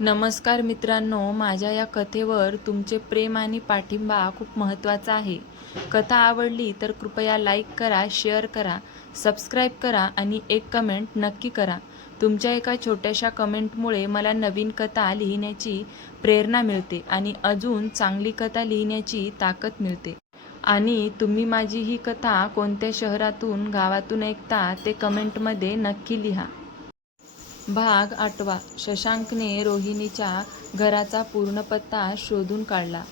नमस्कार मित्रांनो, माझ्या या कथेवर तुमचे प्रेम आणि पाठिंबा खूप महत्त्वाचा आहे. कथा आवडली तर कृपया लाईक करा, शेअर करा, सबस्क्राईब करा आणि एक कमेंट नक्की करा. तुमच्या एका छोट्याशा कमेंटमुळे मला नवीन कथा लिहिण्याची प्रेरणा मिळते आणि अजून चांगली कथा लिहिण्याची ताकद मिळते. आणि तुम्ही माझी ही कथा कोणत्या शहरातून, गावातून ऐकता ते कमेंटमध्ये नक्की लिहा. भाग 8. शशांकने रोहिणीच्या घराचा पूर्ण पत्ता शोधून काढला.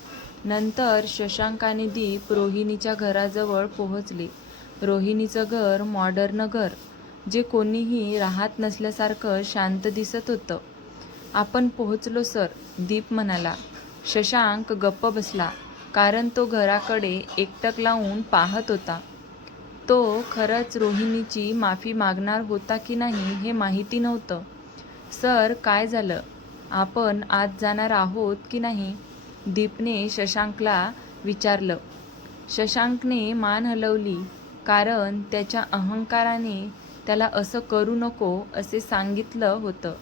नंतर शशांक आणि दीप रोहिणीच्या घराजवळ पोहोचले. रोहिणीचं घर मॉडर्न घर, जे कोणीही राहत नसल्यासारखं शांत दिसत होतं. आपण पोहोचलो सर, दीप म्हणाला. शशांक गप्प बसला, कारण तो घराकडे एकटक लावून पाहत होता. तो खरंच रोहिणीची माफी मागणार होता की नाही हे माहिती नव्हतं. सर, काय झालं? आपण आत जाणार आहोत की नाही? दीपने शशांकला विचारलं. शशांकने मान हलवली, कारण त्याच्या अहंकाराने त्याला असं करू नको असे सांगितलं होतं.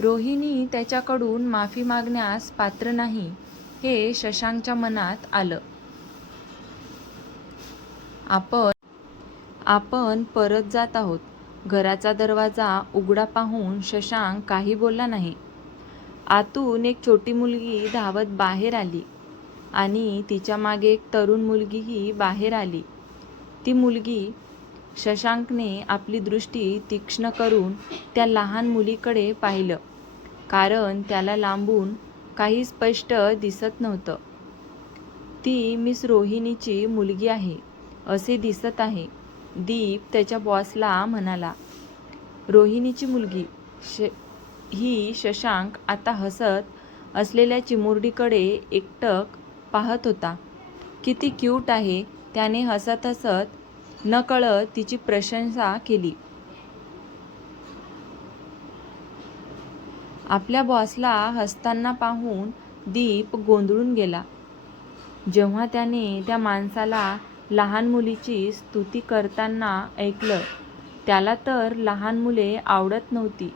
रोहिणी त्याच्याकडून माफी मागण्यास पात्र नाही, हे शशांकच्या मनात आलं. आपण परत जात आहोत. घराचा दरवाजा उघडा पाहून शशांक काही बोलला नाही. आतून एक छोटी मुलगी धावत बाहेर आली आणि तिच्या मागे एक तरुण मुलगीही बाहेर आली. ती मुलगी शशांकने आपली दृष्टी तीक्ष्ण करून त्या लहान मुलीकडे पाहिलं, कारण त्याला लांबून काही स्पष्ट दिसत नव्हतं. ती मिस रोहिणीची मुलगी आहे असे दिसत आहे, दीप त्याच्या बॉसला म्हणाला. रोहिणीची मुलगी ही शशांक आता हसत असलेल्या चिमुरडीकडे एकटक पाहत होता. किती क्यूट आहे, त्याने हसत हसत नकळत तिची प्रशंसा केली. आपल्या बॉसला हसताना पाहून दीप गोंधळून गेला. जेव्हा त्याने त्या माणसाला लहान मुलीची स्तुती करताना ऐकलं, त्याला तर लहान मुले आवडत नव्हती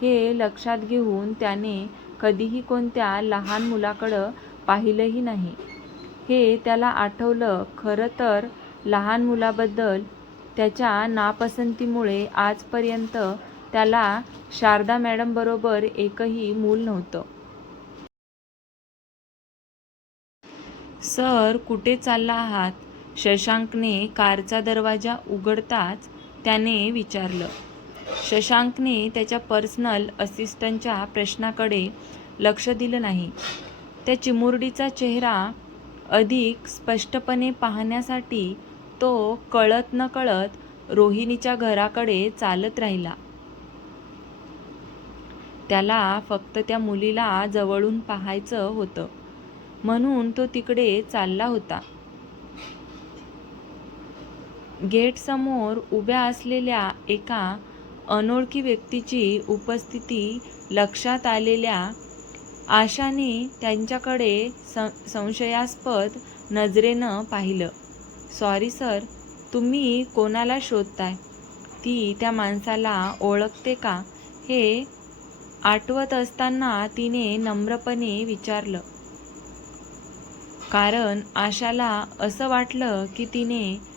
हे लक्षात घेऊन त्याने कधीही कोणत्या लहान मुलाकडं पाहिलंही नाही. हे त्याला आठवलं. खरं तर लहान मुलाबद्दल त्याच्या नापसंतीमुळे आजपर्यंत त्याला शारदा मॅडमबरोबर एकही मूल नव्हतं. सर, कुठे चालला आहात? शशांकने कारचा दरवाजा उघडताच त्याने विचारलं. शशांकने त्याच्या पर्सनल असिस्टंटच्या प्रश्नाकडे लक्ष दिलं नाही. त्या चिमुरडीचा चेहरा अधिक स्पष्टपणे पाहण्यासाठी तो कळत नकळत रोहिणीच्या घराकडे चालत राहिला. त्याला फक्त त्या मुलीला जवळून पाहायचं होतं, म्हणून तो तिकडे चालला होता. गेटसमोर उभ्या असलेल्या एका अनोळखी व्यक्तीची उपस्थिती लक्षात आलेल्या आशाने त्यांच्याकडे संशयास्पद नजरेनं पाहिलं. सॉरी सर, तुम्ही कोणाला शोधताय? ती त्या माणसाला ओळखते का हे आठवत असताना तिने नम्रपणे विचारलं, कारण आशाला असं वाटलं की तिने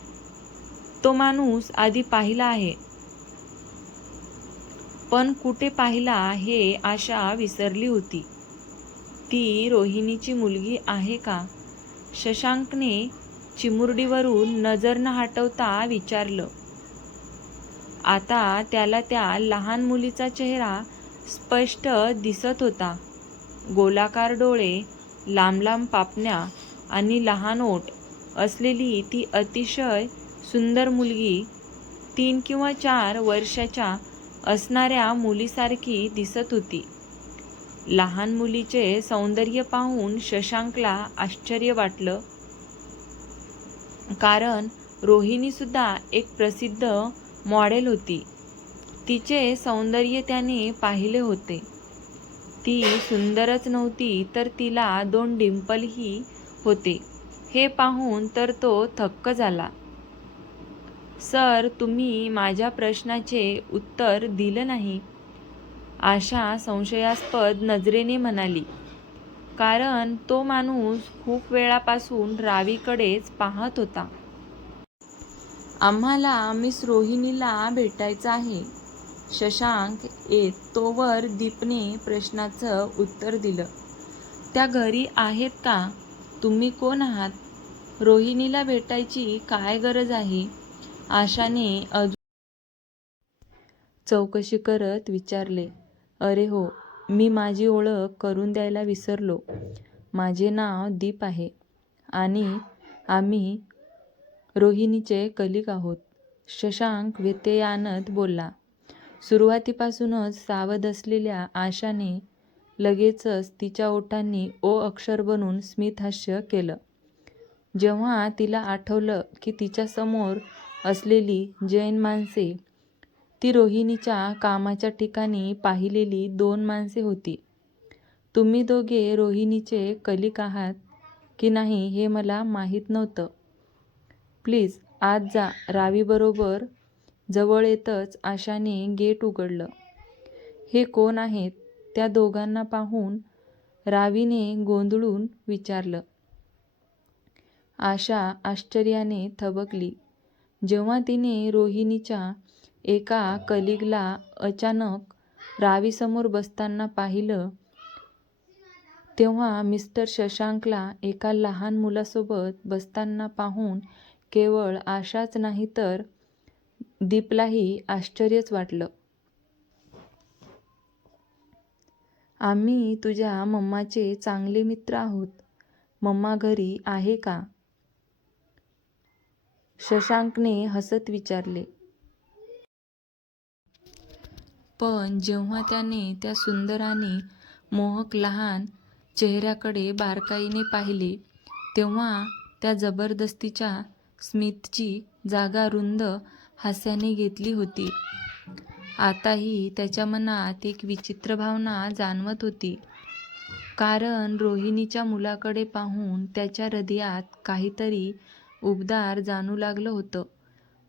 तो माणूस आधी पाहिला आहे. पण कुठे पाहिला हे आशा विसरली होती. ती रोहिणीची मुलगी आहे का? शशांकने चिमुरडीवरून नजर न हटवता विचारलं. आता त्याला त्या लहान मुलीचा चेहरा स्पष्ट दिसत होता. गोलाकार डोळे, लांब लांब पापण्या आणि लहान ओठ असलेली ती अतिशय सुंदर मुलगी 3 किंवा 4 वर्षाच्या असणाऱ्या मुलीसारखी दिसत होती. लहान मुलीचे सौंदर्य पाहून शशांकला आश्चर्य वाटलं, कारण रोहिणीसुद्धा एक प्रसिद्ध मॉडेल होती. तिचे सौंदर्य त्याने पाहिले होते. ती सुंदरच नव्हती तर तिला 2 डिंपलही होते हे पाहून तर तो थक्क झाला. सर, तुम्ही माझ्या प्रश्नाचे उत्तर दिलं नाही. आशा संशयास्पद नजरेने म्हणाली, कारण तो माणूस खूप वेळापासून रावीकडेच पाहत होता. आम्हाला मिस रोहिणीला भेटायचं आहे. शशांक येत तोवर दीपने प्रश्नाचं उत्तर दिलं. त्या घरी आहेत का? तुम्ही कोण आहात? रोहिणीला भेटायची काय गरज आहे? आशाने अजून चौकशी करत विचारले. अरे हो, मी माझी ओळख करून द्यायला विसरलो. माझे नाव दीप आहे आणि आम्ही रोहिणीचे कलिग आहोत. शशांक व्यत्यय आणत बोलला. सुरुवातीपासूनच सावध असलेल्या आशाने लगेचच तिच्या ओठांनी ओ अक्षर बनून स्मितहास्य केलं. जेव्हा तिला आठवलं की तिच्यासमोर असलेली जैन माणसे ती रोहिणीच्या कामाच्या ठिकाणी पाहिलेली 2 माणसे होती. तुम्ही दोघे रोहिणीचे कलिग आहात की नाही हे मला माहीत नव्हतं. प्लीज आत जा. रावीबरोबर जवळ येतच आशाने गेट उघडलं. हे कोण आहेत? त्या दोघांना पाहून रावीने गोंधळून विचारलं. आशा आश्चर्याने थबकली. जेव्हा तिने रोहिणीच्या एका कलिगला अचानक रावीसमोर बसताना पाहिलं, तेव्हा मिस्टर शशांकला एका लहान मुलासोबत बसताना पाहून केवळ आशाच नाही तर दीपलाही आश्चर्यच वाटलं. आम्ही तुझ्या मम्माचे चांगले मित्र आहोत. मम्मा घरी आहे का? शशांकने हसत विचारले. पण जेव्हा त्याने त्या सुंदर आणि मोहक लहान चेहऱ्याकडे बारकाईने पाहिले, तेव्हा त्या जबरदस्तीच्या स्मितची जागा रुंद हास्याने घेतली होती. आताही त्याच्या मनात एक विचित्र भावना जाणवत होती, कारण रोहिणीच्या मुलाकडे पाहून त्याच्या हृदयात काहीतरी उबदार जाणू लागलं होतं.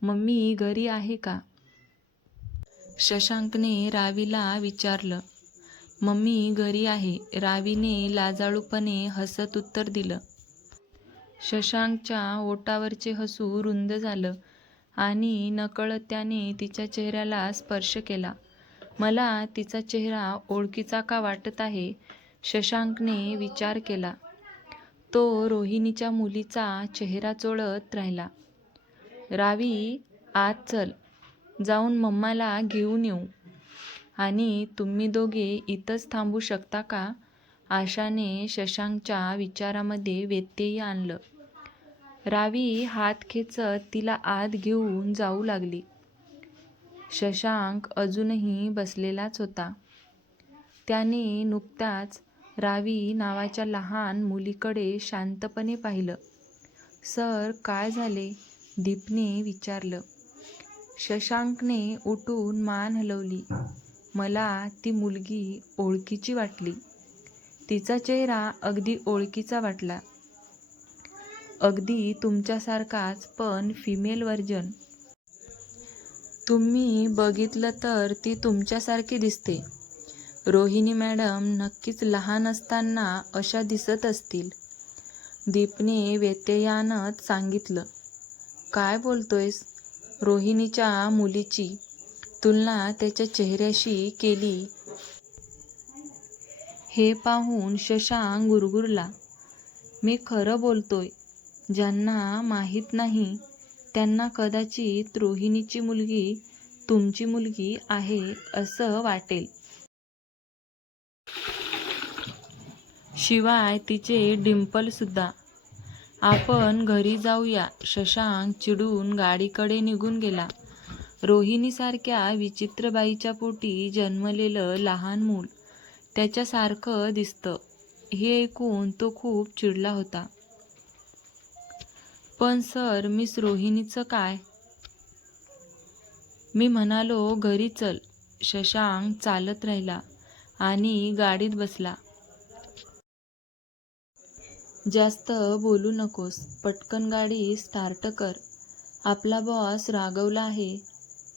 मम्मी घरी आहे का? शशांकने रावीला विचारलं. मम्मी घरी आहे, रावीने लाजाळूपणे हसत उत्तर दिलं. शशांकच्या ओठावरचे हसू रुंद झालं आणि नकळत त्याने तिच्या चेहऱ्याला स्पर्श केला. मला तिचा चेहरा ओळखीचा का वाटत आहे? शशांकने विचार केला. तो रोहिणीच्या मुलीचा चेहरा चोळत राहिला. रावी, आत चल. जाऊन मम्माला घेऊन येऊ. आणि तुम्ही दोघे इथंच थांबू शकता का? आशाने शशांकच्या विचारामध्ये व्यत्यय आणलं. रावी हात खेचत तिला आत घेऊन जाऊ लागली. शशांक अजूनही बसलेलाच होता. त्याने नुकताच रावी नावाच्या लहान मुलीकडे शांतपणे पाहिलं. सर, काय झाले? दीपने विचारलं. शशांकने उठून मान हलवली. मला ती मुलगी ओळखीची वाटली. तिचा चेहरा अगदी ओळखीचा वाटला. अगदी तुमच्यासारखाच, पण फिमेल व्हर्जन. तुम्ही बघितलं तर ती तुमच्यासारखी दिसते. रोहिणी मॅडम नक्कीच लहान असताना अशा दिसत असतील. दीपने व्यत्यय आणत सांगितलं. काय बोलतोयस? रोहिणीच्या मुलीची तुलना त्याच्या चेहऱ्याशी केली हे पाहून शशांक गुरगुरला. मी खरं बोलतोय. ज्यांना माहीत नाही त्यांना कदाचित रोहिणीची मुलगी तुमची मुलगी आहे असं वाटेल. शिवाय तिचे डिंपल सुद्धा. आपण घरी जाऊया. शशांक चिडून गाडीकडे निघून गेला. रोहिणीसारख्या विचित्र बाईच्या पोटी जन्मलेलं लहान मूल त्याच्यासारखं दिसतं हे ऐकून तो खूप चिडला होता. पण सर, मिस रोहिणीचं काय? मी म्हणालो घरी चल. शशांक चालत राहिला आणि गाडीत बसला. जास्त बोलू नकोस. पटकन गाडी स्टार्ट कर. आपला बॉस रागवला आहे.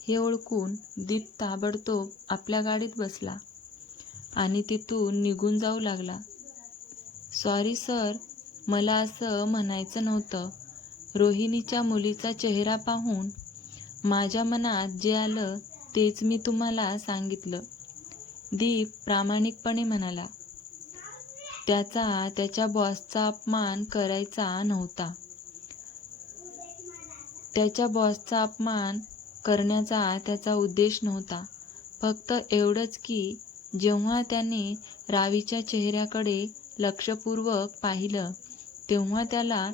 हे ओळखून दीप ताबडतोब आपल्या गाडीत बसला. आणि तिथून निघून जाऊ लागला. सॉरी सर, मला असं म्हणायचं नव्हतं. रोहिणीच्या मुलीचा चेहरा पाहून माझ्या मनात जे आलं तेच मी तुम्हाला सांगितलं. दीप प्रामाणिकपणे म्हणाला. त्याचा त्याच्या बॉसचा अपमान करायचा नव्हता. त्याच्या बॉसचा अपमान करण्याचा त्याचा उद्देश नव्हता. फक्त एवढंच की जेव्हा त्याने रावीच्या चेहऱ्याकडे लक्षपूर्वक पाहिलं तेव्हा त्याला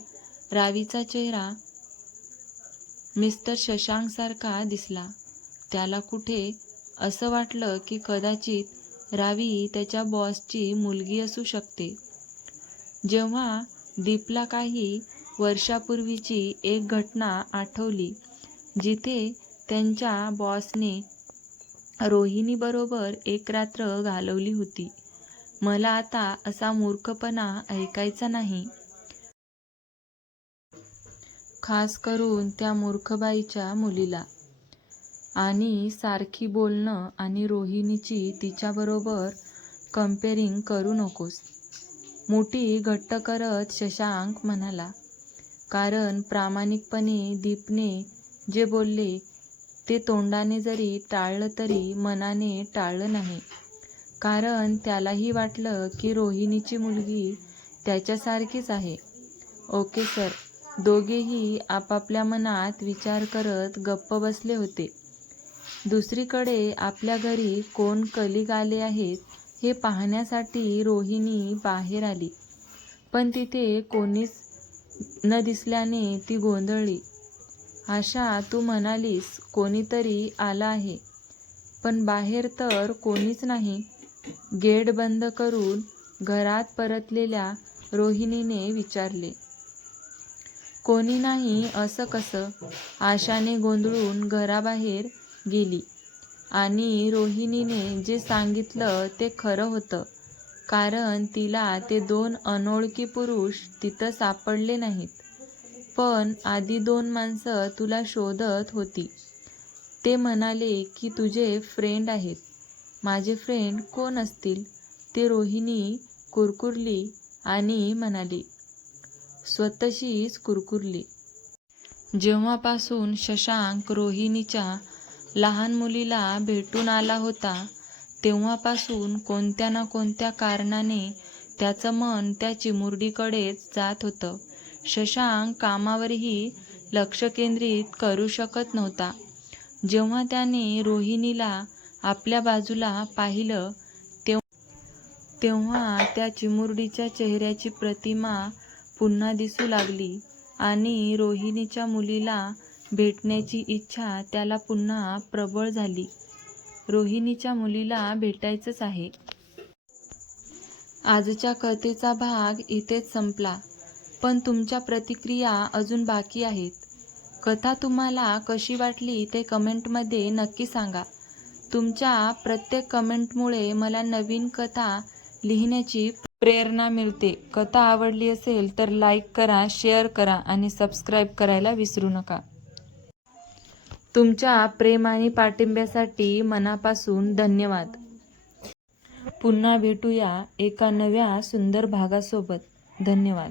रावीचा चेहरा मिस्टर शशांकसारखा दिसला. त्याला कुठे असं वाटलं की कदाचित रावी त्याच्या बॉसची मुलगी असू शकते. जेव्हा दीपला काही वर्षापूर्वीची एक घटना आठवली जिथे त्यांच्या बॉसने रोहिणीबरोबर एक रात्र घालवली होती. मला आता असा मूर्खपणा ऐकायचा नाही. खास करून त्या मूर्खबाईच्या मुलीला. आणि सारखी बोलणं आणि रोहिणीची तिच्याबरोबर कंपेअरिंग करू नकोस. मुठी घट्ट करत शशांक म्हणाला. कारण प्रामाणिकपणे दीपने जे बोलले ते तोंडाने जरी टाळलं तरी मनाने टाळलं नाही. कारण त्यालाही वाटलं की रोहिणीची मुलगी त्याच्यासारखीच आहे. Okay sir. दोघेही आपापल्या मनात विचार करत गप्प बसले होते. दुसरीकडे आपल्या घरी कोण कलीग आले आहेत हे पाहण्यासाठी रोहिणी बाहेर आली. पण तिथे कोणीच न दिसल्याने ती गोंधळली. आशा, तू म्हणालीस कोणीतरी आलं आहे, पण बाहेर तर कोणीच नाही. गेट बंद करून घरात परतलेल्या रोहिणीने विचारले. कोणी नाही असं कसं? आशाने गोंधळून घराबाहेर गेली. आणि रोहिणीने जे सांगितलं ते खरं होतं. कारण तिला ते 2 अनोळखी पुरुष तिथं सापडले नाहीत. पण आधी 2 माणसं तुला शोधत होती. ते म्हणाले की तुझे फ्रेंड आहेत. माझे फ्रेंड कोण असतील? ते रोहिणी कुरकुरली आणि म्हणाली. स्वतःशीच कुरकुरली. जेव्हापासून शशांक रोहिणीच्या लहान मुलीला भेटून आला होता तेव्हापासून कोणत्या ना कोणत्या कारणाने त्याचं मन त्या चिमुरडीकडेच जात होतं. शशांक कामावरही लक्ष केंद्रित करू शकत नव्हता. जेव्हा त्याने रोहिणीला आपल्या बाजूला पाहिलं तेव्हा त्या चिमुरडीच्या चेहऱ्याची प्रतिमा पुन्हा दिसू लागली आणि रोहिणीच्या मुलीला भेटण्याची इच्छा त्याला पुन्हा प्रबळ झाली. रोहिणीच्या मुलीला भेटायचंच आहे. आजच्या कथेचा भाग इथेच संपला. पण तुमच्या प्रतिक्रिया अजून बाकी आहेत. कथा तुम्हाला कशी वाटली ते कमेंटमध्ये नक्की सांगा. तुमच्या प्रत्येक कमेंटमुळे मला नवीन कथा लिहिण्याची प्रेरणा मिळते. कथा आवडली असेल तर लाईक करा, शेअर करा आणि सबस्क्राईब करायला विसरू नका. तुमच्या प्रेम आणि पाठिंब्यासाठी मनापासून धन्यवाद. पुन्हा भेटूया एका नव्या सुंदर भागासोबत. धन्यवाद.